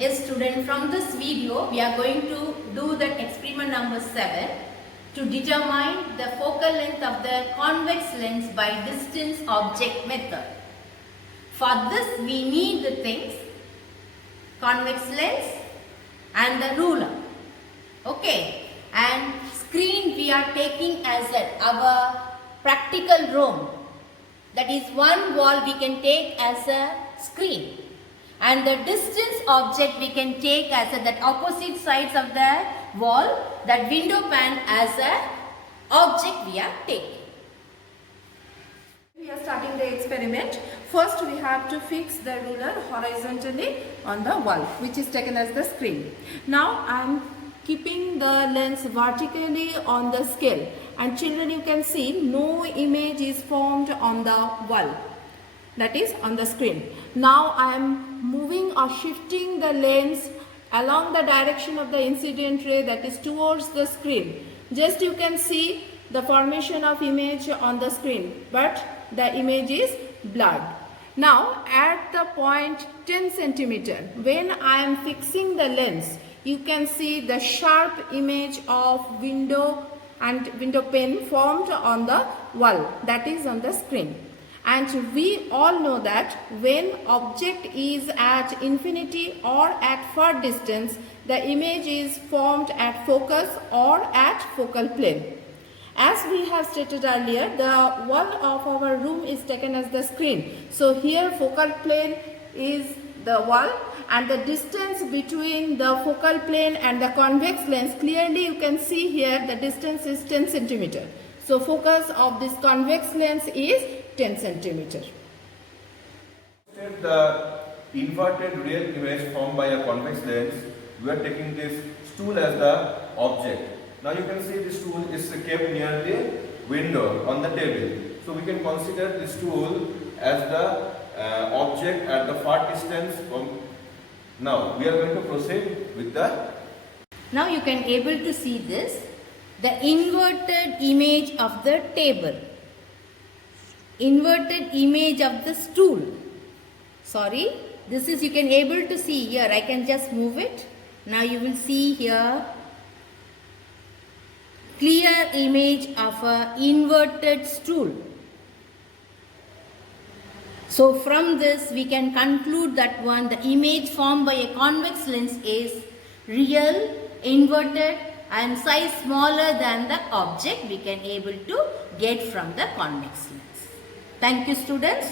Yes student, from this video we are going to do the experiment number 7 to determine the focal length of the convex lens by distance object method. For this we need the things convex lens and the ruler. Okay, and screen we are taking as our practical room. That is one wall we can take as a screen. And the distance object we can take as that opposite sides of the wall, that window pane as a object we are taking. We are starting the experiment. First we have to fix the ruler horizontally on the wall, which is taken as the screen. Now I am keeping the lens vertically on the scale, and children, you can see no image is formed on the wall, that is on the screen. Now I am moving or shifting the lens along the direction of the incident ray, that is towards the screen. Just you can see the formation of image on the screen, but the image is blurred. Now at the point 10 centimeter, when I am fixing the lens, you can see the sharp image of window and window pane formed on the wall, that is on the screen. And we all know that when object is at infinity or at far distance, the image is formed at focus or at focal plane. As we have stated earlier, the wall of our room is taken as the screen. So here focal plane is the wall, and the distance between the focal plane and the convex lens, clearly you can see here the distance is 10 centimeter. So focus of this convex lens is 10 centimeter. The inverted real image formed by a convex lens, we are taking this stool as the object. Now you can see this stool is kept near the window on the table. So we can consider this stool as the object at the far distance from. Now we are going to proceed with the. Now you can able to see this, the inverted image of the table, inverted image of the stool. Sorry, this is you can able to see here. I can just move it. Now you will see here clear image of a inverted stool. So from this we can conclude that the image formed by a convex lens is real, inverted, and size smaller than the object we can able to get from the convex lens. Thank you students.